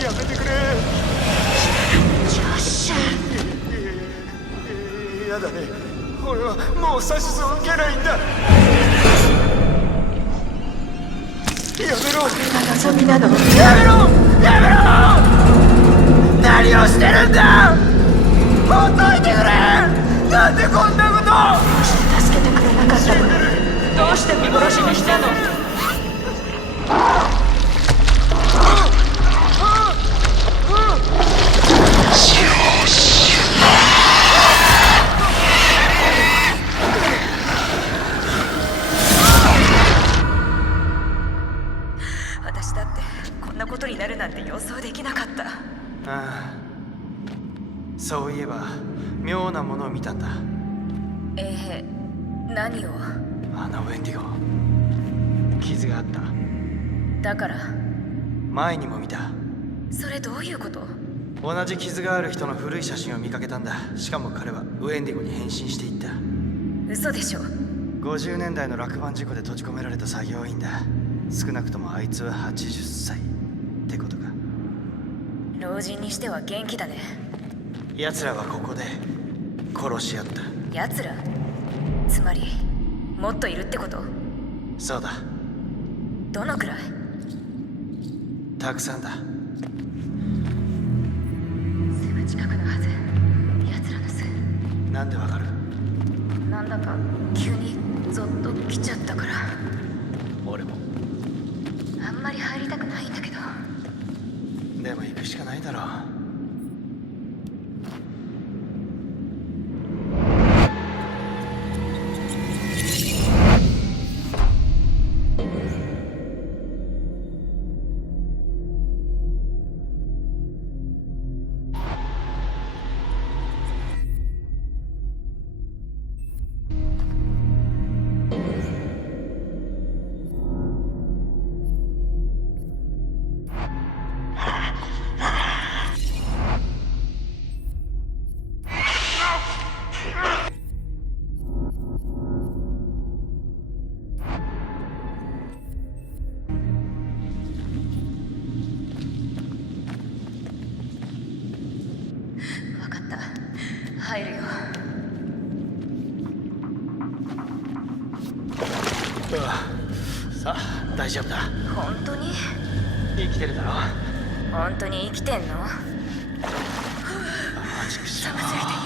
やめてくれ。やだね。俺はもう指図を受けないんだ。やめろ。望みなの。やめろ。やめろ。何をしてるんだ。ほっといてくれ。なんでこんなこと。助けてくれなかったの。どうして見殺しにしたの？私だってこんなことになるなんて予想できなかった。ああ、そういえば妙なものを見たんだ。何を？あのウェンディゴ、傷があった。だから前にも見た。それどういうこと？同じ傷がある人の古い写真を見かけたんだ。しかも彼はウェンディゴに変身していった。嘘でしょ。50年代の落盤事故で閉じ込められた作業員だ。少なくともあいつは80歳ってことか。老人にしては元気だね。奴らはここで殺し合った。奴ら？つまりもっといるってこと？そうだ。どのくらい？たくさんだ。すぐ近くのはず。奴らの巣。なんでわかる？なんだか急にゾッと来ちゃったから。俺も。あんまり入りたくないんだけど。でも行くしかないだろう。入るよ。さあ、大丈夫だ。本当に？生きてるだろ。本当に生きてんの？寒すぎて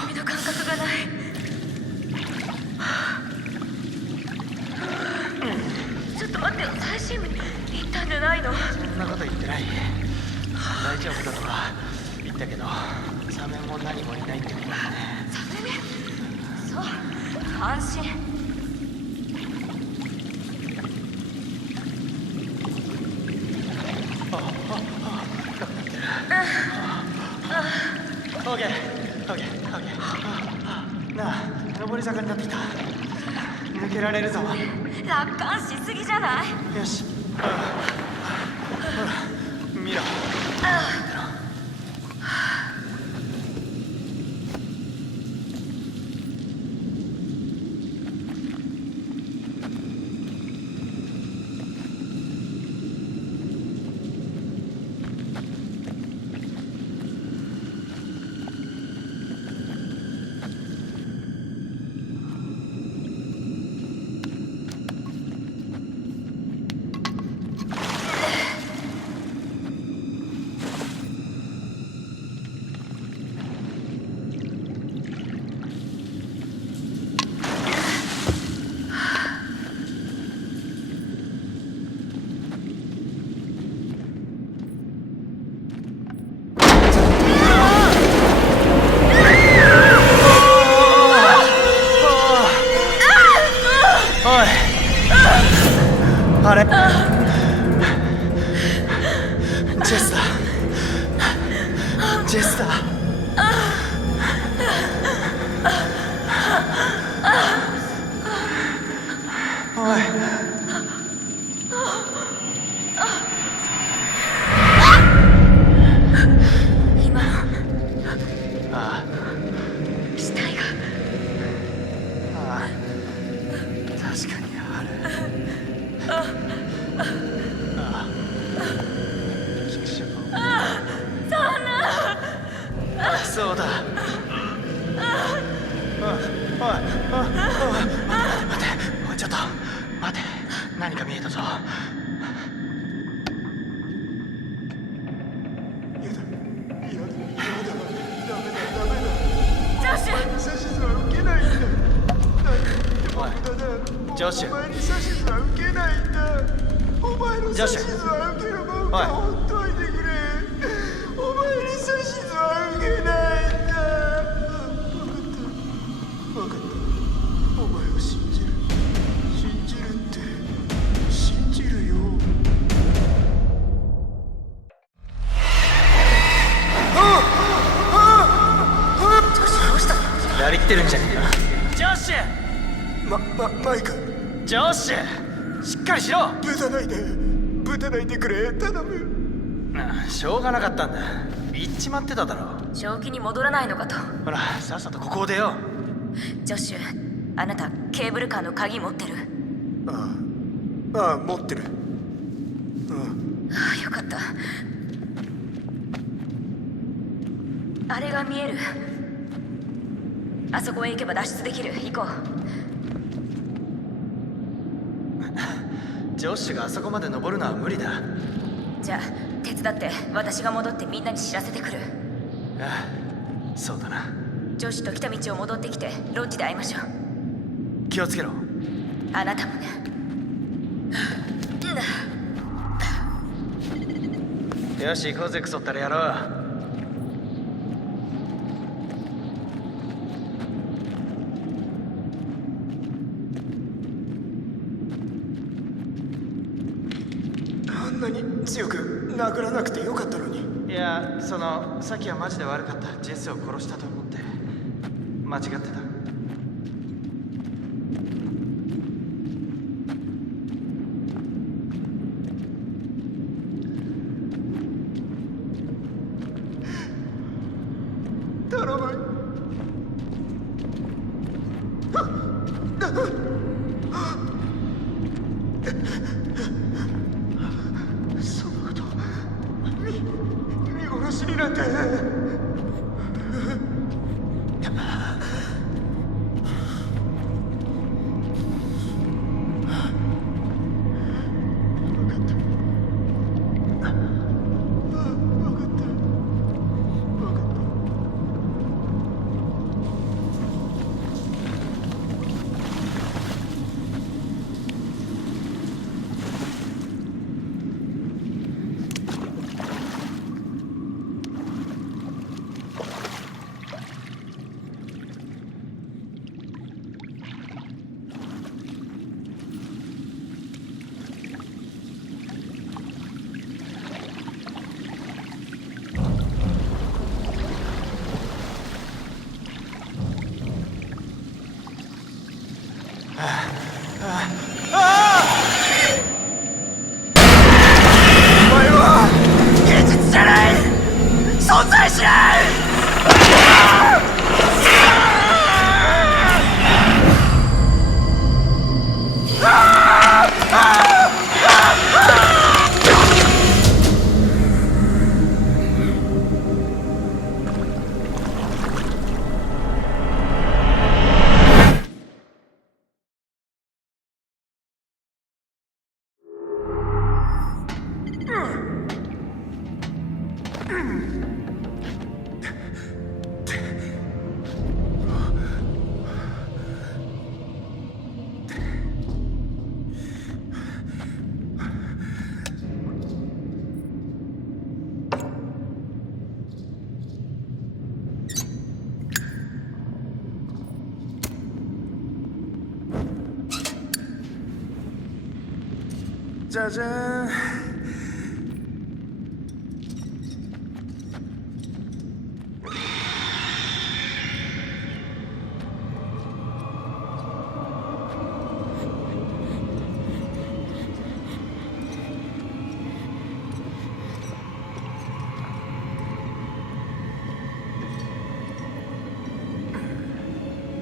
指の感覚がない。ちょっと待ってよ、最深部に行ったんじゃないの？そんなこと言ってない。大丈夫だとは言ったけど、サメも何もいないってことだね。サメね。そう、安心。オーケー。なあ、上り坂になってきた。抜けられるぞ。楽観しすぎじゃない？よし。ほら、見ろ。あれジェスだ。ジェスだ。おい。今のああ、死体がそうだ。おい待て、おいちょっと待て、何か見えたぞ。ジョシュ、お前に指図は受けないんだ。お前の指図は受けるもんか。ほっといてくれ。お前に指図は受けないんだ。分かった。お前を信じる。信じるって信じるよ。ジョシュ、どうしたの？やりきってるんじゃねえか。ジョシュ、マイク。ジョッシュ、しっかりしろ。ぶたないでくれ、頼む。しょうがなかったんだ。言っちまってただろ。正気に戻らないのかと。ほら、さっさとここを出よジョッシュ、あなたケーブルカーの鍵持ってる？ああ、持ってる。よかった。あれが見える。あそこへ行けば脱出できる。行こう。ジョッシュがあそこまで登るのは無理だ。じゃあ手伝って、私が戻ってみんなに知らせてくる。ああ、そうだな。ジョッシュと来た道を戻ってきてロッジで会いましょう。気をつけろ。あなたもね。よし、行こうぜ、クソったらやろう。あんなに強く殴らなくてよかったのに。いや、さっきはマジで悪かった。ジェスを殺したと思って間違ってた。頼む。そんなこと見殺しになんて。お前は現実じゃない。存在しない。じゃじゃーん。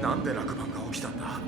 なんで落盤が起きたんだ。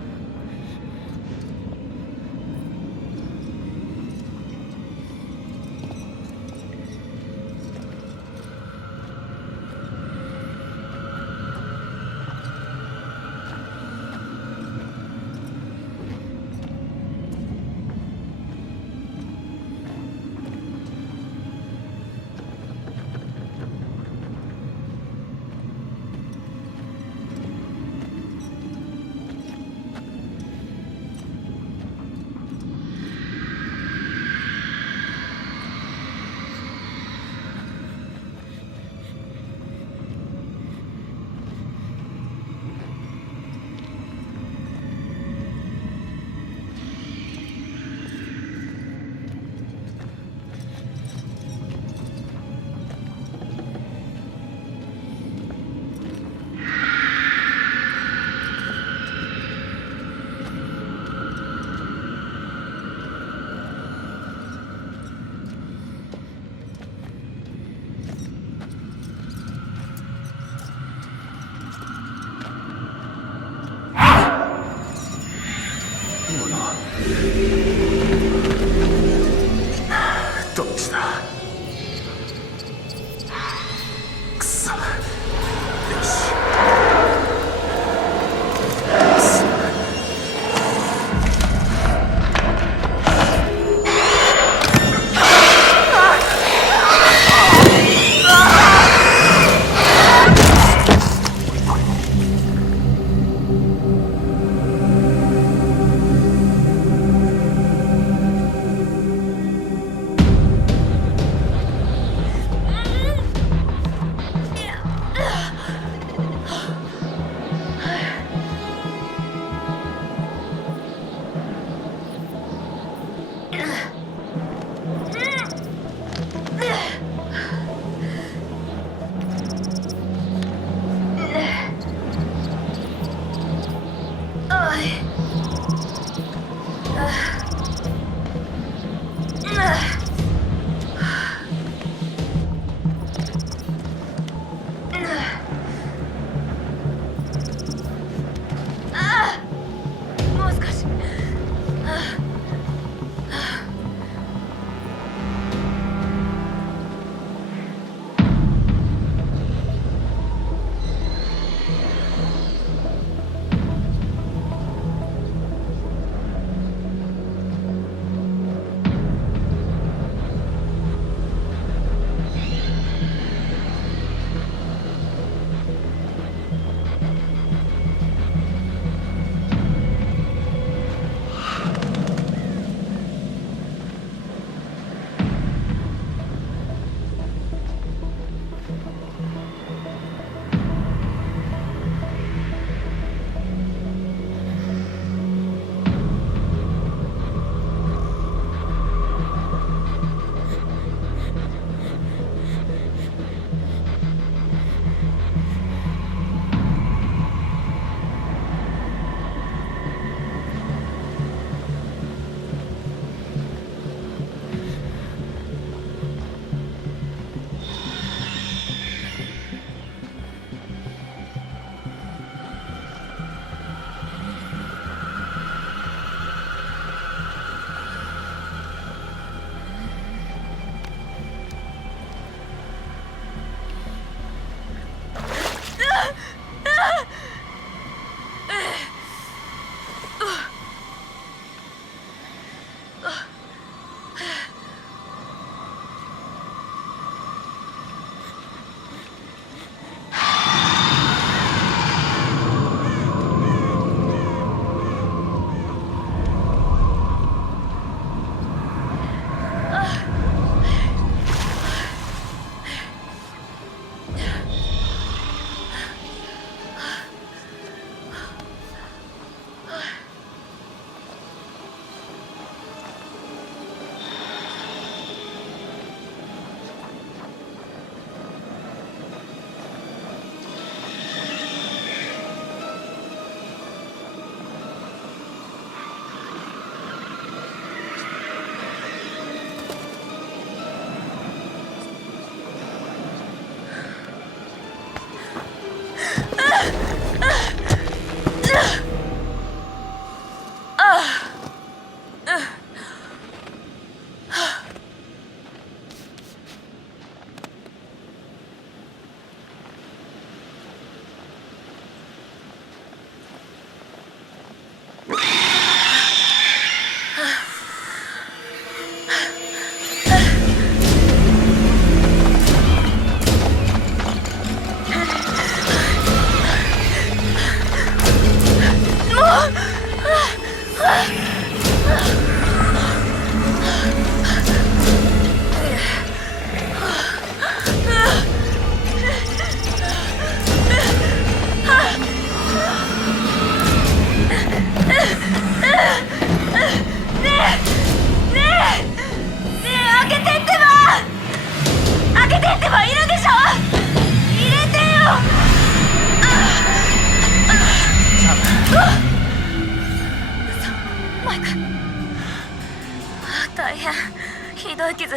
ひどい傷。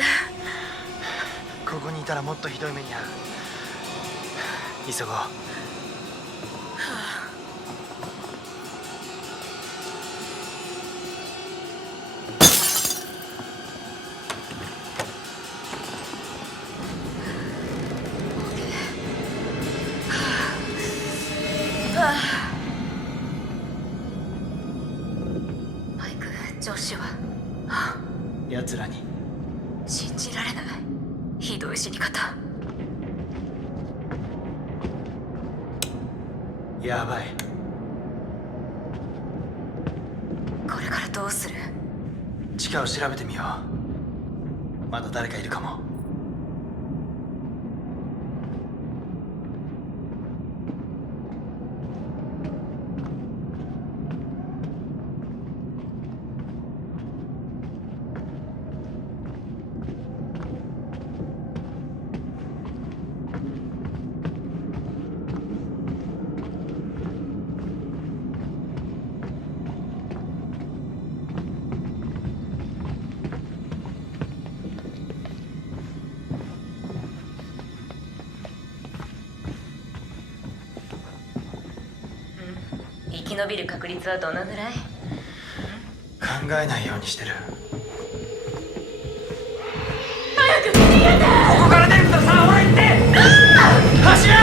ここにいたらもっとひどい目に遭う。急ごう。マイク、ジョッシュは奴らに信じられない。ひどい死に方。やばい。これからどうする？地下を調べてみよう。まだ誰かいるかも。生き延びる確率はどのぐらい？考えないようにしてる。早く逃げて！ここから出るんだ。さあほら行って。走れ！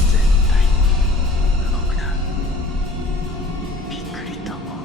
絶対動くな。びっくりとも。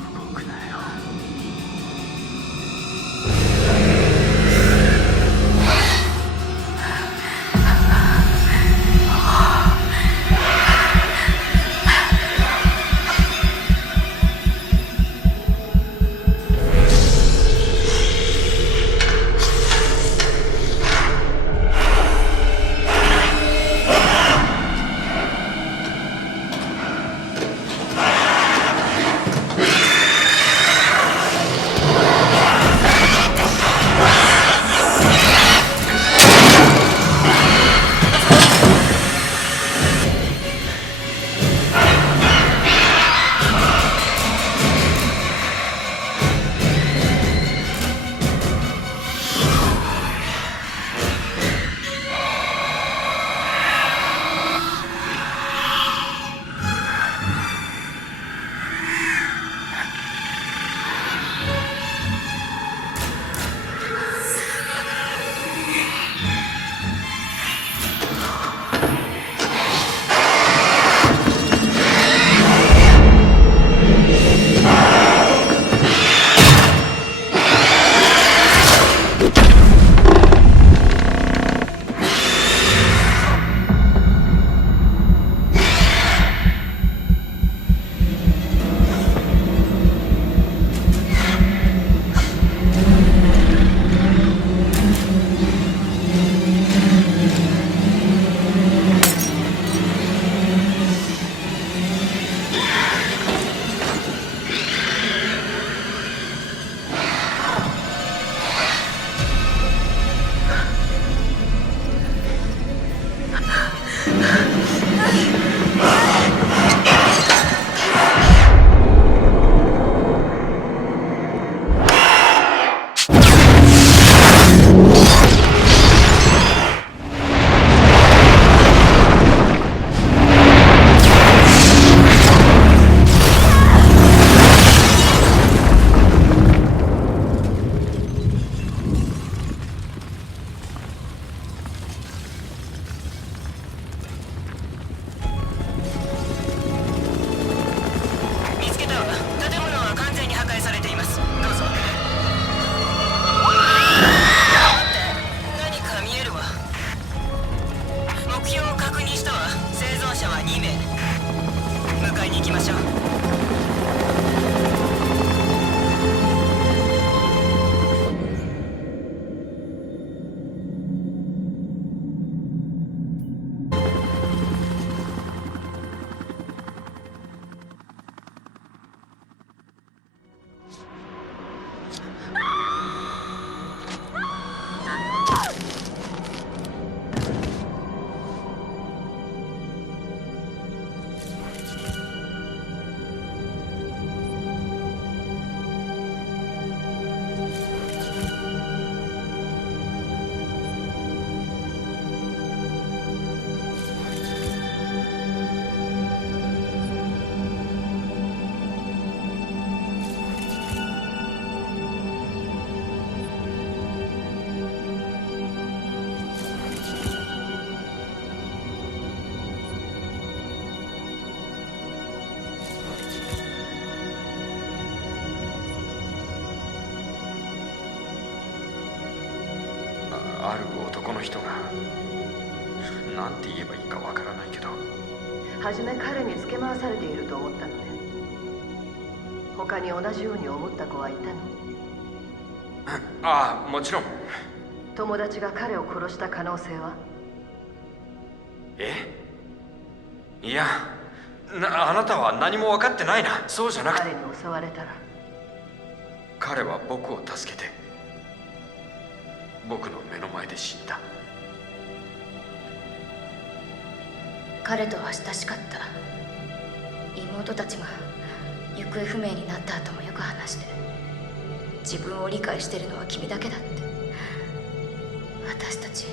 ある男の人が、なんて言えばいいかわからないけど。初め彼につけ回されていると思ったのね。他に同じように思った子はいたの？ああ、もちろん。友達が彼を殺した可能性は？いや、あなたは何も分かってないな。そうじゃなくて、彼に襲われたら？彼は僕を助けて僕の目の前で死んだ。彼とは親しかった。妹たちが行方不明になった後もよく話して、自分を理解してるのは君だけだって。私たち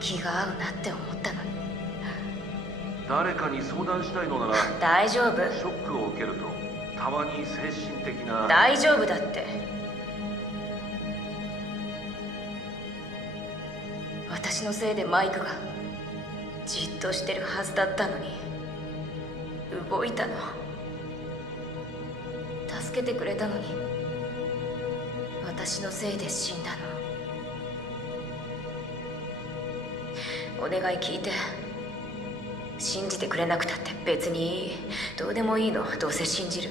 気が合うなって思ったのに。誰かに相談したいのなら、大丈夫。ショックを受けるとたまに精神的な。大丈夫だって。私のせいでマイクがじっとしてるはずだったのに動いたの。助けてくれたのに私のせいで死んだの。お願い聞いて。信じてくれなくたって別にいい。どうでもいいの。どうせ信じる。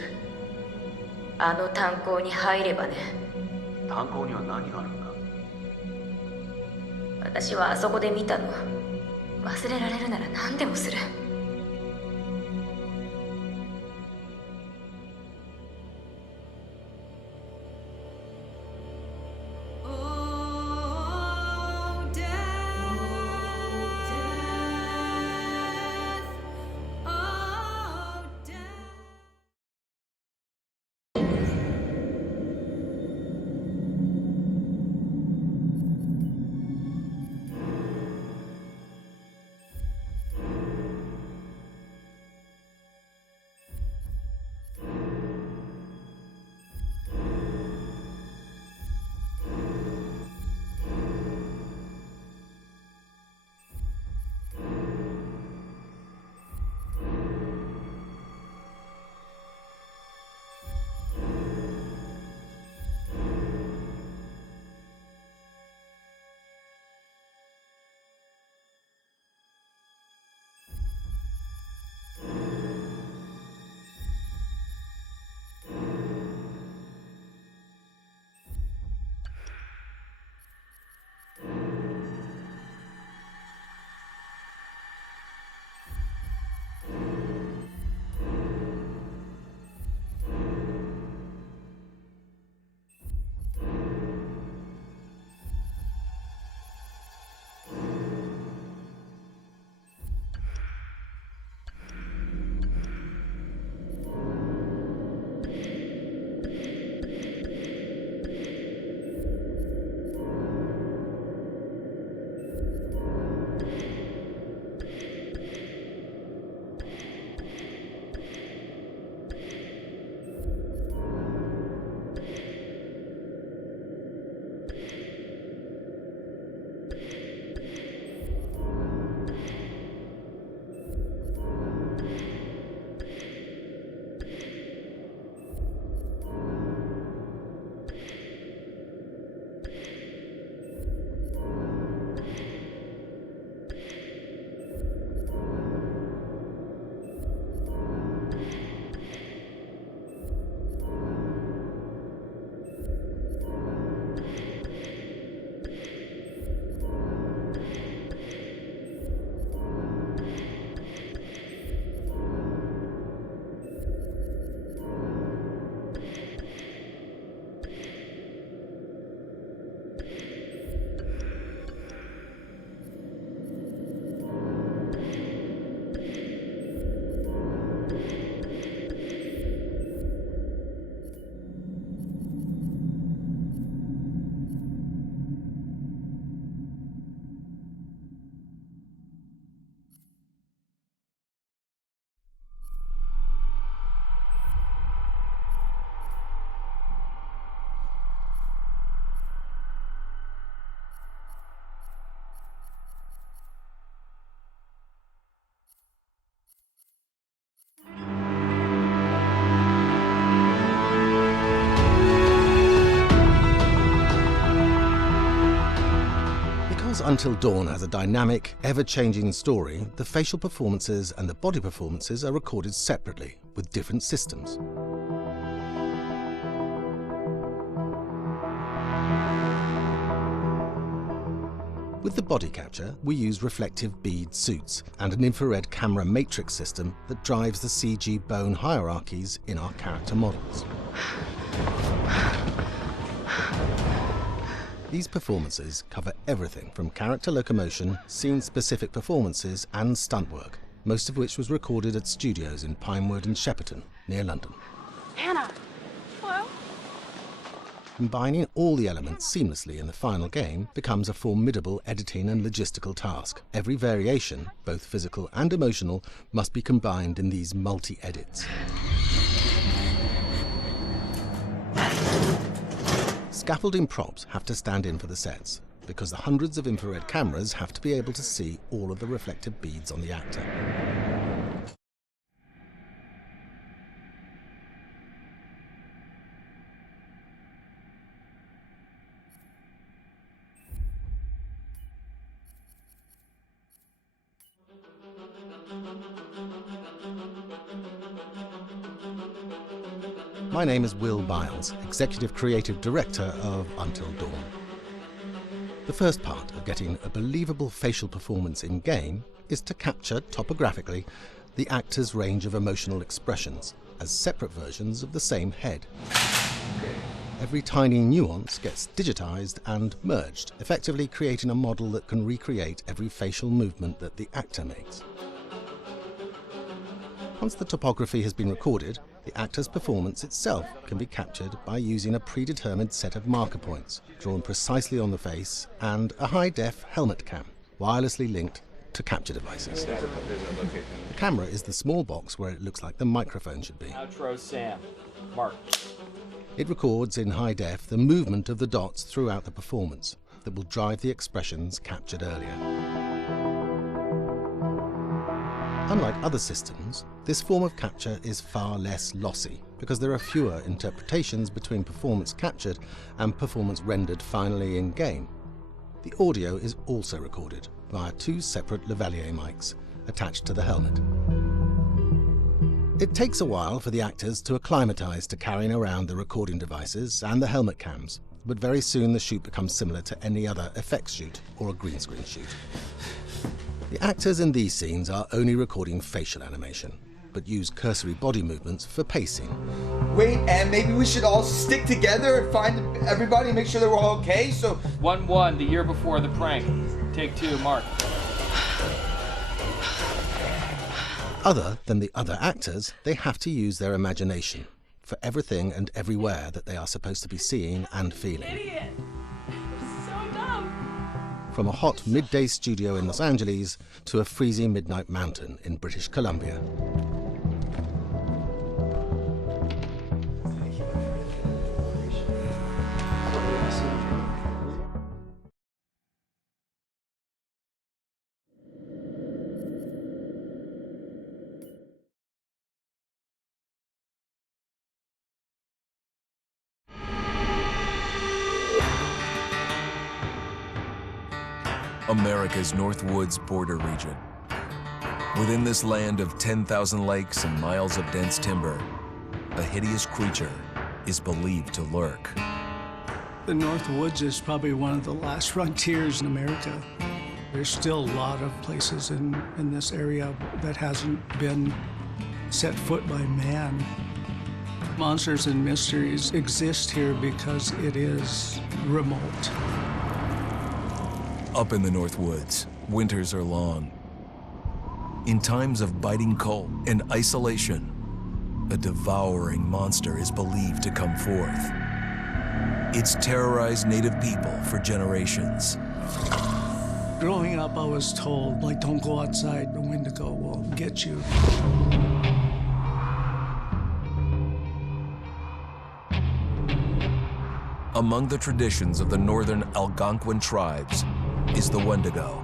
あの炭鉱に入ればね。炭鉱には何があるんだ？私はあそこで見たの。忘れられるなら何でもする。Until Dawn has a dynamic, ever-changing story, the facial performances and the body performances are recorded separately, with different systems. With the body capture, we use reflective bead suits and an infrared camera matrix system that drives the CG bone hierarchies in our character models. These performances cover everything from character locomotion, scene-specific performances and stunt work, most of which was recorded at studios in Pinewood and Shepperton, near London. Hannah! Hello? Combining all the elements seamlessly in the final game becomes a formidable editing and logistical task. Every variation, both physical and emotional, must be combined in these multi-edits. Scaffolding props have to stand in for the sets, because the hundreds of infrared cameras have to be able to see all of the reflective beads on the actor. My name is Will Biles, Executive Creative Director of Until Dawn. The first part of getting a believable facial performance in-game is to capture, topographically, the actor's range of emotional expressions as separate versions of the same head. Every tiny nuance gets digitized and merged, effectively creating a model that can recreate every facial movement that the actor makes. Once the topography has been recorded, the actor's performance itself can be captured by using a predetermined set of marker points, drawn precisely on the face, and a high-def helmet cam, wirelessly linked to capture devices. The camera is the small box where it looks like the microphone should be. Outro Sam. Mark. It records in high def the movement of the dots throughout the performance that will drive the expressions captured earlier. Unlike other systems, this form of capture is far less lossy because there are fewer interpretations between performance captured and performance rendered finally in-game. The audio is also recorded via two separate lavalier mics attached to the helmet. It takes a while for the actors to acclimatize to carrying around the recording devices and the helmet cams, but very soon the shoot becomes similar to any other effects shoot or a green screen shoot. The actors in these scenes are only recording facial animation, but use cursory body movements for pacing. Wait, and maybe we should all stick together and find everybody and make sure they're all okay, so... 1-1, the year before the prank. Take 2, Mark. Other than the other actors, they have to use their imagination for everything and everywhere that they are supposed to be seeing and feeling. Idiot! So dumb! From a hot midday studio in Los Angeles to a freezing midnight mountain in British Columbia. America's Northwoods border region. Within this land of 10,000 lakes and miles of dense timber, a hideous creature is believed to lurk. The Northwoods is probably one of the last frontiers in America. There's still a lot of places in this area that hasn't been set foot by man. Monsters and mysteries exist here because it is remote. Up in the Northwoods, winters are long. In times of biting cold and isolation, a devouring monster is believed to come forth. It's terrorized native people for generations. Growing up, I was told, like, don't go outside, the Wendigo will get you. Among the traditions of the northern Algonquin tribes is the Wendigo,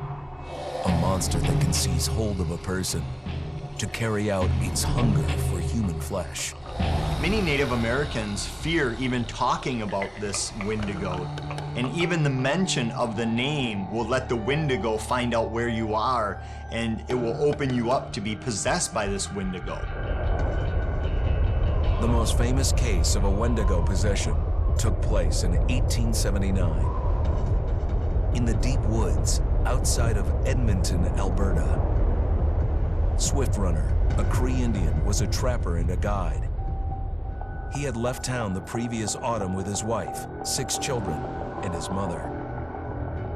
a monster that can seize hold of a person to carry out its hunger for human flesh. Many Native Americans fear even talking about this Wendigo, and even the mention of the name will let the Wendigo find out where you are, and it will open you up to be possessed by this Wendigo. The most famous case of a Wendigo possession took place in 1879 in the deep woods outside of Edmonton, Alberta. Swift Runner, a Cree Indian, was a trapper and a guide. He had left town the previous autumn with his wife, 6 children, and his mother.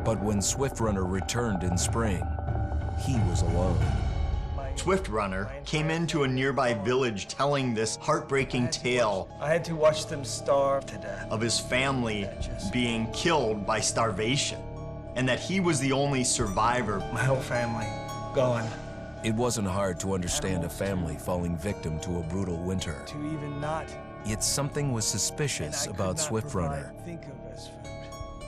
But when Swift Runner returned in spring, he was alone. Swift Runner came into a nearby village telling this heartbreaking tale. I had to watch them starve to death. Of his family being killed by starvation, and that he was the only survivor. My whole family gone. It wasn't hard to understand a family falling victim to a brutal winter. To even not. Yet something was suspicious about Swift Runner.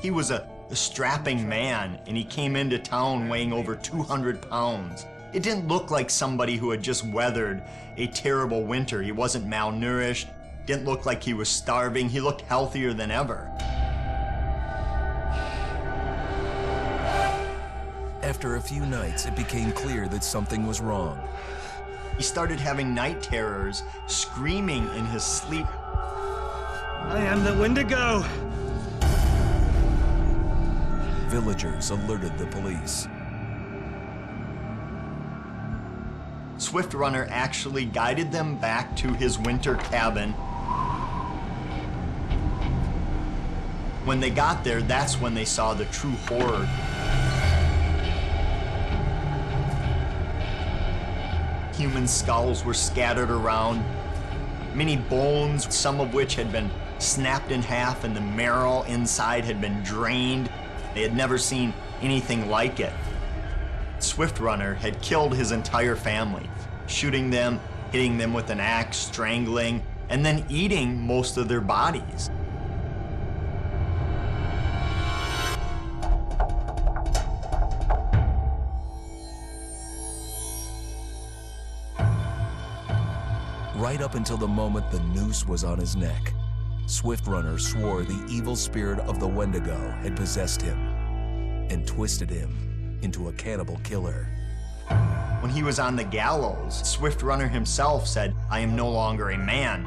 He was a strapping man, and he came into town weighing over 200 pounds. It didn't look like somebody who had just weathered a terrible winter. He wasn't malnourished, didn't look like he was starving. He looked healthier than ever. After a few nights, it became clear that something was wrong. He started having night terrors, screaming in his sleep. I am the Wendigo! Villagers alerted the police. Swift Runner actually guided them back to his winter cabin. When they got there, that's when they saw the true horror. Human skulls were scattered around, many bones, some of which had been snapped in half and the marrow inside had been drained. They had never seen anything like it. Swift Runner had killed his entire family, shooting them, hitting them with an axe, strangling, and then eating most of their bodies. Right up until the moment the noose was on his neck, Swift Runner swore the evil spirit of the Wendigo had possessed him and twisted him into a cannibal killer. When he was on the gallows, Swift Runner himself said, "I am no longer a man.